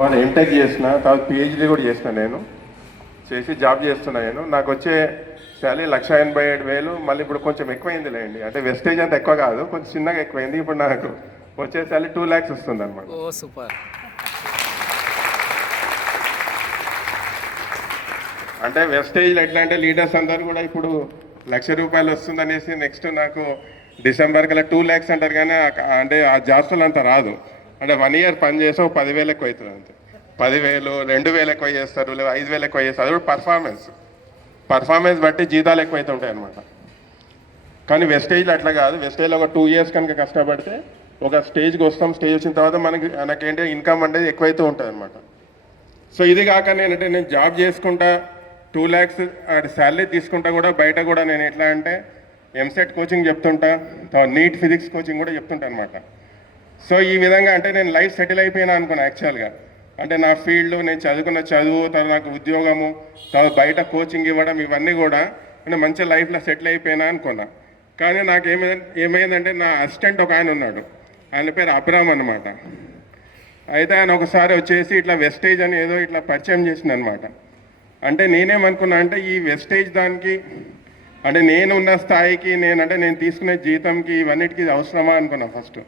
వాళ్ళు ఎంటెక్ చేసిన తర్వాత పిహెచ్డీ కూడా చేసిన నేను చేసి జాబ్ చేస్తున్నా నేను. నాకు వచ్చే శాలరీ 1,87,000. మళ్ళీ ఇప్పుడు కొంచెం ఎక్కువైంది లేండి, అంటే వెస్టేజ్ అంత ఎక్కువ కాదు, కొంచెం చిన్నగా ఎక్కువైంది. ఇప్పుడు నాకు వచ్చే శాలరీ 2 lakhs వస్తుంది అనమాట. ఓ సూపర్. అంటే వెస్టేజ్లో ఎట్లా అంటే లీడర్స్ అందరూ కూడా ఇప్పుడు ₹1,00,000 వస్తుంది అనేసి నెక్స్ట్ నాకు డిసెంబర్ కల్లా 2 lakhs అంటారు, కానీ అంటే ఆ జాస్తులు అంత రాదు. అంటే 1 year పని చేస్తే 10,000 ఎక్కువ అవుతుంది అంతే. 10,000, 2,000 ఎక్కువ చేస్తారు, లేదా 5,000 ఎక్కువ చేస్తారు. అది కూడా పర్ఫార్మెన్స్ బట్టి జీతాలు ఎక్కువైతే ఉంటాయి అనమాట. కానీ వెస్టేజ్లో అట్లా కాదు. వెస్టేజ్లో ఒక 2 years కనుక కష్టపడితే ఒక స్టేజ్కి వస్తాం. స్టేజ్ వచ్చిన తర్వాత మనకేంటి ఇన్కమ్ అనేది ఎక్కువైతే ఉంటుంది అనమాట. సో ఇది కాక నేను జాబ్ చేసుకుంటా 2 lakhs శాలరీ తీసుకుంటా కూడా బయట కూడా నేను ఎట్లా అంటే ఎంసెట్ కోచింగ్ చెప్తుంటా, నీట్ ఫిజిక్స్ కోచింగ్ కూడా చెప్తుంటా అనమాట. సో ఈ విధంగా అంటే నేను లైఫ్ సెటిల్ అయిపోయినా అనుకున్నా యాక్చువల్గా. అంటే నా ఫీల్డ్, నేను చదువుకున్న చదువు, తర్వాత నాకు ఉద్యోగము, తర్వాత బయట కోచింగ్ ఇవ్వడం, ఇవన్నీ కూడా అంటే మంచి లైఫ్లో సెటిల్ అయిపోయినా అనుకున్నా. కానీ నాకు ఏమైందంటే నా అసిస్టెంట్ ఒక ఆయన ఉన్నాడు, ఆయన పేరు అబ్రామ్ అనమాట. అయితే ఆయన ఒకసారి వచ్చేసి ఇట్లా వెస్టేజ్ అని ఏదో ఇట్లా పరిచయం చేసింది అనమాట. అంటే నేనేమనుకున్నా అంటే ఈ వెస్టేజ్ దానికి అంటే నేను ఉన్న స్థాయికి నేను తీసుకునే జీతంకి ఇవన్నిటికీ అవసరమా అనుకున్నా ఫస్ట్.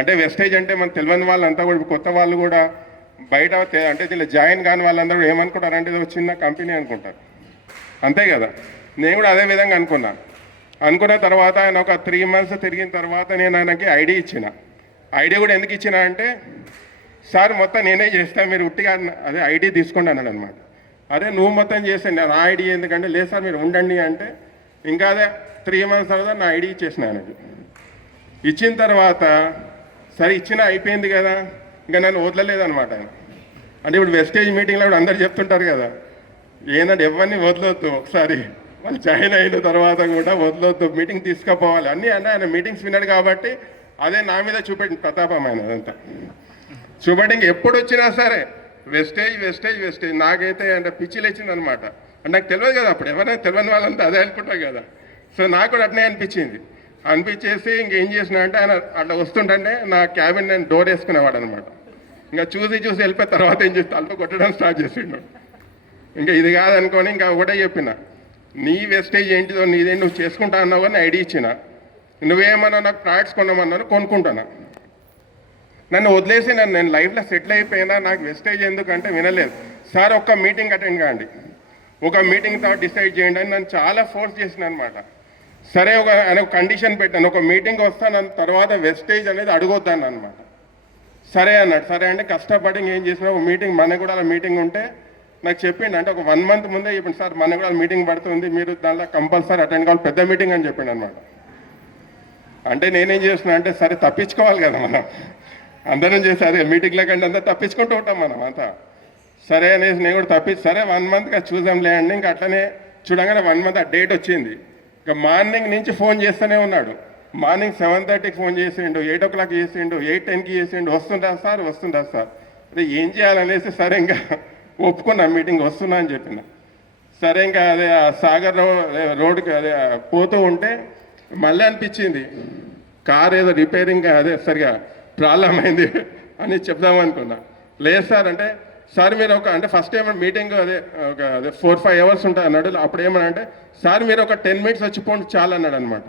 అంటే వెస్టేజ్ అంటే మనకు తెలియని వాళ్ళంతా కూడా, కొత్త వాళ్ళు కూడా బయట అంటే దీనిలో జాయిన్ కాని వాళ్ళందరూ ఏమనుకుంటారంటే ఇది ఒక చిన్న కంపెనీ అనుకుంటారు, అంతే కదా. నేను కూడా అదే విధంగా అనుకున్న తర్వాత ఆయన ఒక 3 months తిరిగిన తర్వాత నేను ఆయనకి ఐడి ఇచ్చిన. ఐడి కూడా ఎందుకు ఇచ్చిన అంటే, సార్ మొత్తం నేనే చేస్తాను, మీరు ఉట్టిగా అదే ఐడి తీసుకోండి అన్నాడు అనమాట. అదే నువ్వు మొత్తం చేసాను, నా ఐడి ఎందుకంటే లేదు సార్ మీరు ఉండండి అంటే, ఇంకా అదే 3 months తర్వాత నా ఐడి ఇచ్చేసిన ఆయనకి. ఇచ్చిన తర్వాత సరే ఇచ్చిన అయిపోయింది కదా, ఇంకా నన్ను వదలలేదనమాట ఆయన. అంటే ఇప్పుడు వెస్టేజ్ మీటింగ్లో కూడా అందరు చెప్తుంటారు కదా, ఏంటంటే ఎవరిని వదలొద్దు, ఒకసారి వాళ్ళు జాయిన్ అయిన తర్వాత కూడా వదలొద్దు, మీటింగ్ తీసుకుపోవాలి అన్నీ. అంటే ఆయన మీటింగ్స్ విన్నాడు కాబట్టి అదే నా మీద చూపెట్టిన ప్రతాపం ఆయన అదంతా చూపెట్టి ఇంక ఎప్పుడు వచ్చినా సరే వెస్టేజ్. నాకైతే అంటే పిచ్చి లేచింది అనమాట. అంటే నాకు తెలియదు కదా అప్పుడు, ఎవరైనా తెలియని వాళ్ళంతా అదే అనుకుంటారు కదా. సో నాకు కూడా అట్నే అనిపించేసి ఇంకేం చేసిన అంటే ఆయన అట్లా వస్తుంటే నా క్యాబిన్ నేను డోర్ వేసుకునేవాడు అనమాట. ఇంకా చూసి వెళ్ళిపోయిన తర్వాత ఏం చేసి తలతో కొట్టడం స్టార్ట్ చేసిండు. ఇంకా ఇది కాదనుకొని ఇంకా ఒకటే చెప్పిన, నీ వెస్టేజ్ ఏంటిదో నీదేంటి నువ్వు చేసుకుంటా అన్నావు కానీ ఐడి ఇచ్చిన, నువ్వేమన్నా నాకు ప్రోడక్ట్స్ కొన్నామన్నాను కొనుక్కుంటాను. నన్ను వదిలేసి నేను లైఫ్లో సెటిల్ అయిపోయినా, నాకు వెస్టేజ్ ఎందుకంటే వినలేదు. సార్ ఒక్క మీటింగ్ అటెండ్ కాండి, ఒక మీటింగ్ తర్వాత డిసైడ్ చేయండి అని నన్ను చాలా ఫోర్స్ చేసిన అనమాట. సరే ఆయన ఒక కండిషన్ పెట్టాను, ఒక మీటింగ్ వస్తాను తర్వాత వెస్టేజ్ అనేది అడగొద్దాను అనమాట. సరే అన్నాడు. సరే అంటే కష్టపడి ఏం చేసిన ఒక మీటింగ్, మనకు కూడా అలా మీటింగ్ ఉంటే నాకు చెప్పిండు. అంటే ఒక 1 month ముందే చెప్పింది, సార్ మనకు కూడా మీటింగ్ పడుతుంది, మీరు దాంట్లో కంపల్సరీ అటెండ్ కావాలి, పెద్ద మీటింగ్ అని చెప్పిండు అనమాట. అంటే నేనేం చేస్తున్నా అంటే సరే తప్పించుకోవాలి కదా మనం, అందరం చేసి అదే మీటింగ్ల కంటే అంతా తప్పించుకుంటూ ఉంటాం మనం అంతా. సరే అనేసి నేను కూడా సరే 1 monthగా చూద్దాంలే అండి. ఇంకా అట్లనే చూడగానే 1 month ఆ డేట్ వచ్చింది. ఇంకా మార్నింగ్ నుంచి ఫోన్ చేస్తూనే ఉన్నాడు. మార్నింగ్ 7:30కి ఫోన్ చేసిండు, 8 o'clock చేసిండు, 8:10కి చేసిండు, వస్తుంటా సార్ అదే ఏం చేయాలనేసి సరే ఇంకా ఒప్పుకున్నా, మీటింగ్ వస్తున్నా అని చెప్పిన. సరే ఇంకా అదే ఆ సాగర్ రోడ్కి అదే పోతూ ఉంటే మళ్ళీ అనిపించింది కార్ ఏదో రిపేరింగ్ అదే సరిగా ప్రాబ్లం అయింది అని చెప్దామనుకున్నా. లేదు సార్ అంటే, సార్ మీరు అంటే ఫస్ట్ టైం మీటింగ్ అదే 4-5 hours ఉంటుంది అన్నాడు. అప్పుడు ఏమన్నా అంటే, సార్ మీరు ఒక 10 minutes వచ్చిపోండి చాలు అన్నాడు అనమాట.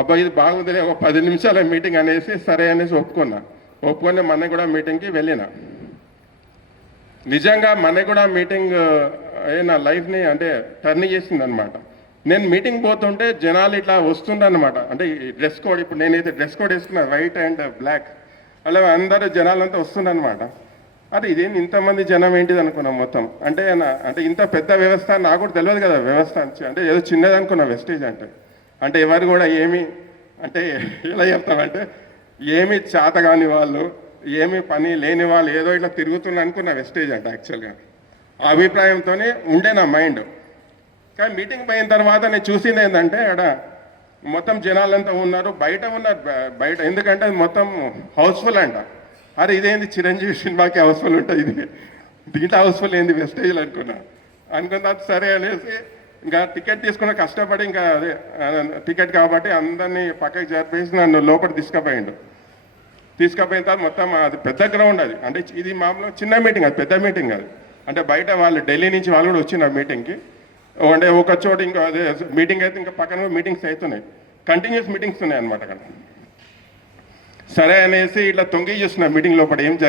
అబ్బాయి ఇది బాగుందిలే, ఒక 10 నిమిషాల మీటింగ్ అనేసి సరే అనేసి ఒప్పుకొని మన కూడా మీటింగ్కి వెళ్ళిన. నిజంగా మన కూడా మీటింగ్ నా లైఫ్ని అంటే టర్న్ చేసింది అనమాట. నేను మీటింగ్ పోతుంటే జనాలు ఇట్లా వస్తుండనమాట. అంటే డ్రెస్ కోడ్, ఇప్పుడు నేనైతే డ్రెస్ కోడ్ వేసుకున్నా, వైట్ అండ్ బ్లాక్, అలా అందరూ జనాలంతా వస్తుండనమాట. అరే ఇదేం ఇంతమంది జనం ఏంటిది అనుకున్నాం మొత్తం. అంటే ఇంత పెద్ద వ్యవస్థ నాకు కూడా తెలియదు కదా వ్యవస్థ అంటే ఏదో చిన్నది అనుకున్నా వెస్టేజ్ అంటే ఎవరు కూడా ఏమి అంటే ఎలా చెప్తామంటే ఏమి చేత కాని వాళ్ళు, ఏమి పని లేని వాళ్ళు ఏదో ఇట్లా తిరుగుతున్నా అనుకున్నా వెస్టేజ్ అంటే యాక్చువల్గా ఆ అభిప్రాయంతోనే ఉండే నా మైండ్. కానీ మీటింగ్ పోయిన తర్వాత నేను చూసింది ఏంటంటే అక్కడ మొత్తం జనాలంతా ఉన్నారు, బయట ఎందుకంటే మొత్తం హౌస్ఫుల్ అంట. అరే ఇదేంది చిరంజీవి సినిమాకి హౌస్ఫుల్ ఉంటుంది, దీంట్లో హౌస్ఫుల్ ఏంది వెస్టేజ్లు అనుకున్న తర్వాత సరే అనేసి ఇంకా టికెట్ తీసుకున్న కష్టపడి ఇంకా అదే టికెట్ కాబట్టి అందరినీ పక్కకి జరిపేసి నన్ను లోపల తీసుకుపోయిండు. తీసుకుపోయిన తర్వాత మొత్తం అది పెద్ద గ్రౌండ్ అది, అంటే ఇది మామూలు చిన్న మీటింగ్, అది పెద్ద మీటింగ్ అది. అంటే బయట వాళ్ళు ఢిల్లీ నుంచి వాళ్ళు కూడా వచ్చిన మీటింగ్కి, అంటే ఒక చోట ఇంకా అదే మీటింగ్ అయితే ఇంకా పక్కన మీటింగ్స్ అవుతున్నాయి, కంటిన్యూస్ మీటింగ్స్ ఉన్నాయి అనమాట అక్కడ. సరే అనేసి ఇట్లా తొంగి చూస్తున్నా మీటింగ్ లోపల ఏం జరిగింది.